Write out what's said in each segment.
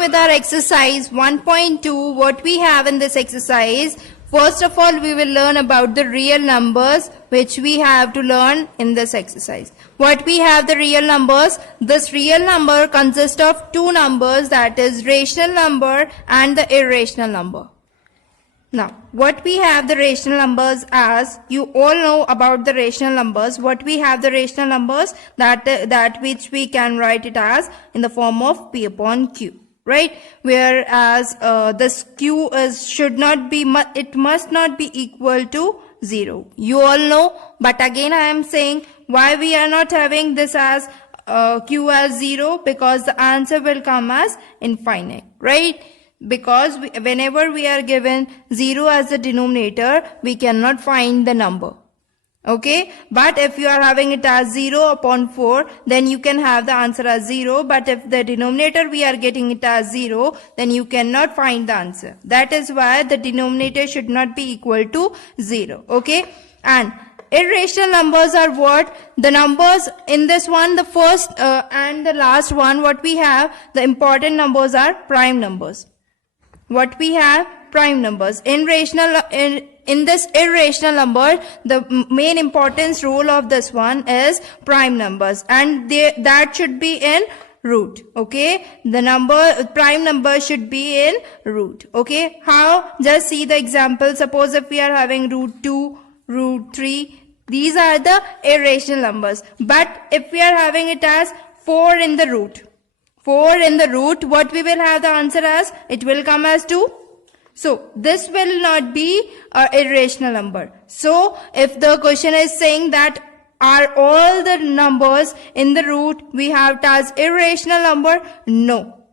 with our exercise 1.2, what we have in this exercise, first of all, we will learn about the real numbers which we have to learn in this exercise. What we have the real numbers, this real number consists of two numbers, that is rational number and the irrational number. Now, what we have the rational numbers as, you all know about the rational numbers. What we have the rational numbers, that which we can write it as in the form of P upon Q, right? Whereas this Q it must not be equal to 0. You all know, but again I am saying why we are not having this as Q as 0, because the answer will come as infinite, right? Because whenever we are given 0 as the denominator, we cannot find the number. Okay? But if you are having it as 0 upon 4, then you can have the answer as 0. But if the denominator we are getting it as 0, then you cannot find the answer. That is why the denominator should not be equal to 0. Okay? And irrational numbers are what? The numbers in this one, the first and the last one, what we have, the important numbers are prime numbers. What we have? Prime numbers. In this irrational number, the main importance role of this one is prime numbers, and that should be in root. Okay, the prime number should be in root. Okay, how? Just see the example. Suppose if we are having root 2, root 3, these are the irrational numbers. But if we are having it as 4 in the root, 4 in the root, what we will have the answer as? It will come as 2. So, this will not be an irrational number. So, if the question is saying that are all the numbers in the root we have as irrational number? No.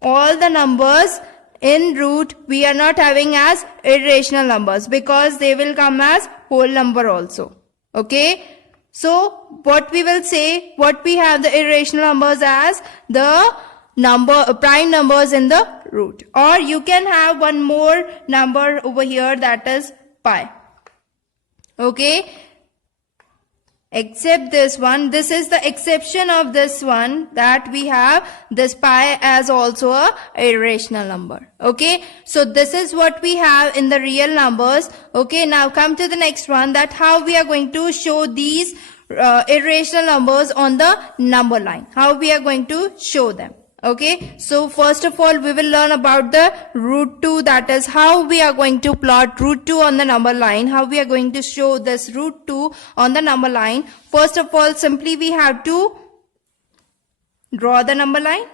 All the numbers in root we are not having as irrational numbers, because they will come as whole number also. Okay? So, what we will say, what we have the irrational numbers as, the prime numbers in the root. Or you can have one more number over here, that is pi. Okay? Except this one, this is the exception of this one, that we have this pi as also a irrational number. Okay, so this is what we have in the real numbers. Okay, now come to the next one, that how we are going to show these irrational numbers on the number line. How we are going to show them. Okay, so first of all we will learn about the root 2, that is how we are going to plot root 2 on the number line, how we are going to show this root 2 on the number line. First of all, simply we have to draw the number line.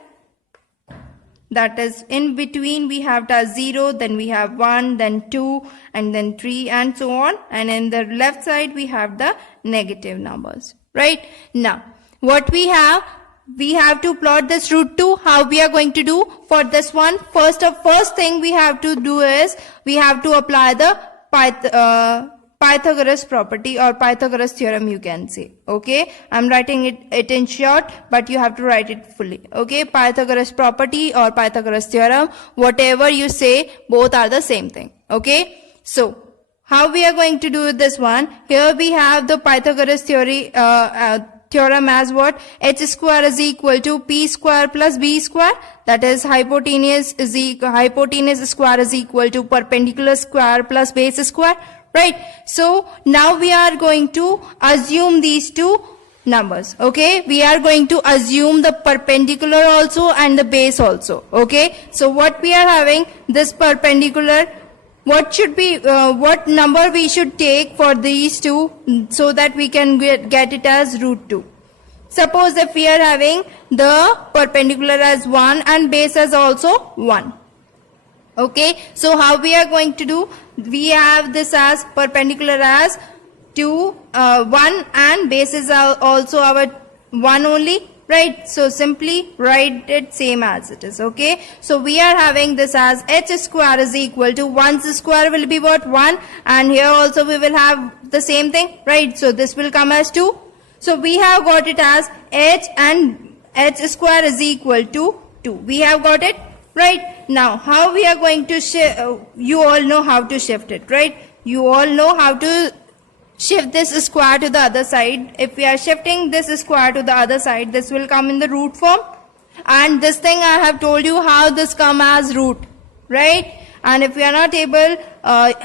That is, in between we have the 0, then we have 1, then 2, and then 3, and so on. And in the left side we have the negative numbers. Right? Now, what we have to plot this root 2. How we are going to do for this one? First thing we have to do is, we have to apply the Pythagoras property, or Pythagoras theorem you can say. Okay, I'm writing it in short, but you have to write it fully. Okay, Pythagoras property or Pythagoras theorem, whatever you say, both are the same thing. Okay, so how we are going to do this one? Here we have the Pythagoras theorem as what? H square is equal to P square plus B square. That is, hypotenuse square is equal to perpendicular square plus base square. Right? So, now we are going to assume these two numbers. Okay? We are going to assume the perpendicular also and the base also. Okay? So, what we are having, this perpendicular, what number we should take for these two, so that we can get it as root 2. Suppose if we are having the perpendicular as 1 and base as also 1. Okay, so how we are going to do? We have this as perpendicular as 1 and base is also our 1 only. Right, so simply write it same as it is. Okay, so we are having this as h square is equal to 1's square will be what? 1, and here also we will have the same thing. Right, so this will come as 2. So we have got it as h and h square is equal to 2. We have got it. Right, now how we are going to you all know how to shift it, right? You all know how to shift this square to the other side. If we are shifting this square to the other side, this will come in the root form. And this thing I have told you how this come as root, right? And if you are not able,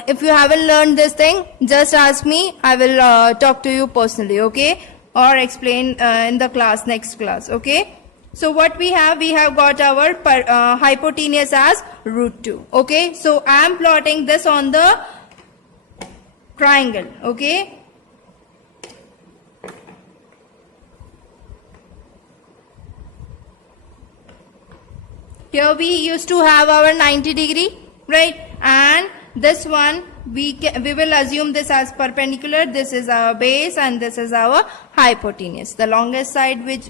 if you haven't learned this thing, just ask me. I will talk to you personally, okay? Or explain in the class, next class, okay? So what we have got our hypotenuse as root 2, okay? So I am plotting this on the triangle, okay? Here we used to have our 90 degree, right? And this one we will assume this as perpendicular. This is our base and this is our hypotenuse. The longest side which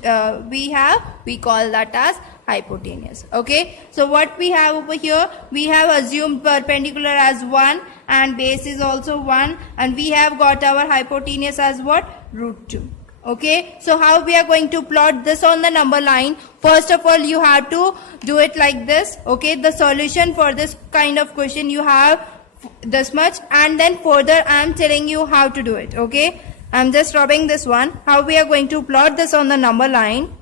we call that as hypotenuse, okay? So what we have over here, we have assumed perpendicular as 1 and base is also 1, and we have got our hypotenuse as what? Root 2. Okay, so how we are going to plot this on the number line? First of all, you have to do it like this. Okay, the solution for this kind of question you have this much, and then further I am telling you how to do it. Okay, I am just rubbing this one. How we are going to plot this on the number line?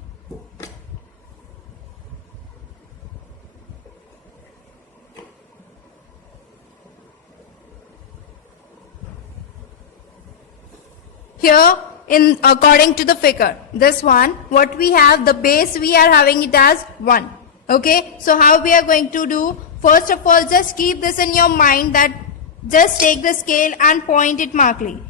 Here, in according to the figure, this one, what we have, the base we are having it as 1. Okay, so how we are going to do? First of all, just keep this in your mind that just take the scale and point it markedly,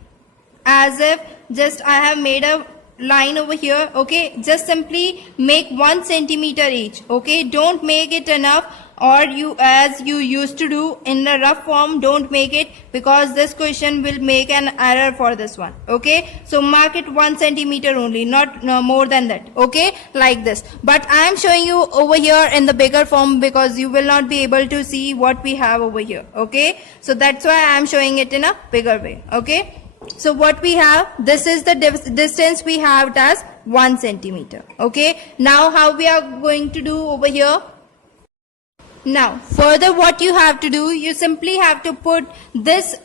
as if just I have made a line over here. Okay, just simply make 1 centimeter each. Okay, don't make it enough, or you as you used to do in the rough form, don't make it, because this question will make an error for this one. Okay, so mark it 1 centimeter only, not no more than that. Okay, like this. But I am showing you over here in the bigger form because you will not be able to see what we have over here. Okay, so that's why I am showing it in a bigger way. Okay, so what we have, this is the distance we have as 1 centimeter. Okay, now how we are going to do over here? Now, further what you have to do, you simply have to put this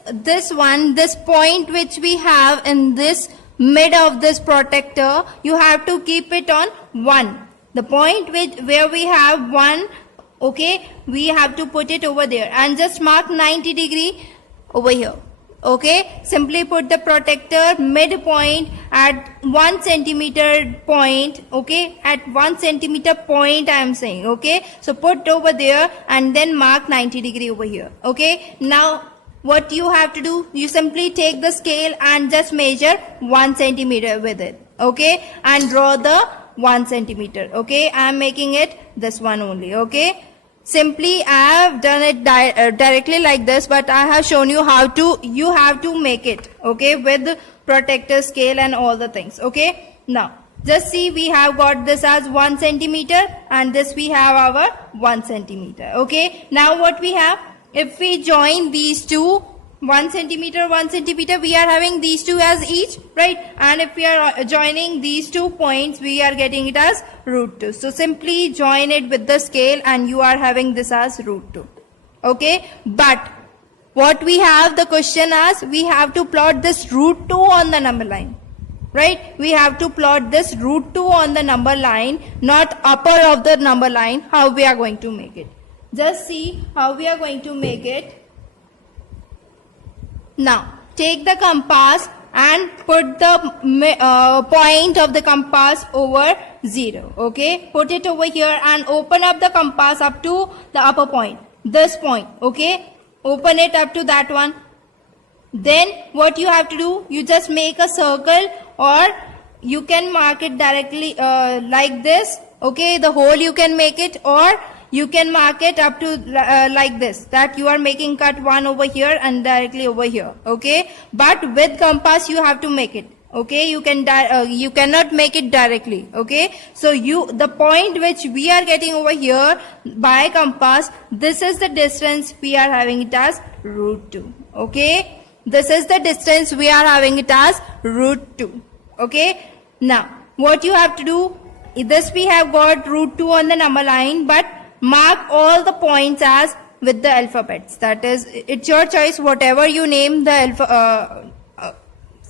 point which we have in this mid of this protector, you have to keep it on 1. The point where we have 1, okay, we have to put it over there and just mark 90 degree over here. Okay, simply put the protector midpoint at 1 centimeter point. Okay, at 1 centimeter point I am saying. Okay, so put over there and then mark 90 degree over here. Okay, now what you have to do, you simply take the scale and just measure 1 centimeter with it. Okay, and draw the 1 centimeter. Okay, I am making it this one only. Okay, simply I have done it directly like this, but I have shown you how to, you have to make it, okay, with protector scale and all the things. Okay, now just see, we have got this as 1 centimeter and this we have our 1 centimeter. Okay, now what we have, if we join these two, 1 centimeter, 1 centimeter, we are having these two as each, right? And if we are joining these 2 points, we are getting it as root 2. So simply join it with the scale and you are having this as root 2. Okay, but what we have the question as, we have to plot this root 2 on the number line, right? We have to plot this root 2 on the number line, not upper of the number line. How we are going to make it? Just see how we are going to make it. Now, take the compass and put the point of the compass over 0. Okay, put it over here and open up the compass up to the upper point, this point. Okay, open it up to that one. Then what you have to do, you just make a circle, or you can mark it directly like this. Okay, the hole you can make it, or you can mark it up to like this, that you are making cut 1 over here and directly over here. Okay, but with compass you have to make it. Okay, you cannot make it directly. Okay, so the point which we are getting over here by compass, this is the distance we are having it as root 2. Okay, this is the distance we are having it as root 2. Okay, now what you have to do, this we have got root 2 on the number line, but mark all the points as with the alphabets. That is, it's your choice, whatever you name the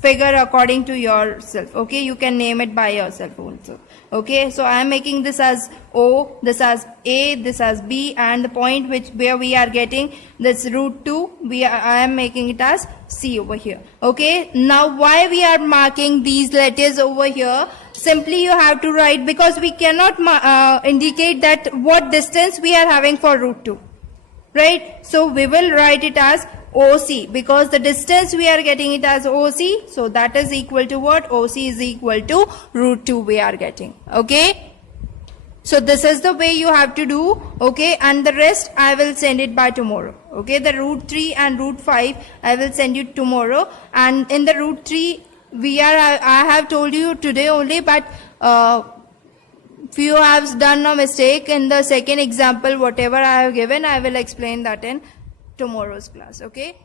figure according to yourself. Okay, you can name it by yourself also. Okay, so I am making this as O, this as A, this as B, and the point where we are getting this root 2, I am making it as C over here. Okay, now why we are marking these letters over here? Simply you have to write, because we cannot indicate that what distance we are having for root 2. Right? So we will write it as OC, because the distance we are getting it as OC. So that is equal to what? OC is equal to root 2 we are getting. Okay? So this is the way you have to do. Okay? And the rest I will send it by tomorrow. Okay? The root 3 and root 5 I will send you tomorrow. And in the root 3 I have told you today only, but if you have done a mistake in the second example, whatever I have given, I will explain that in tomorrow's class. Okay.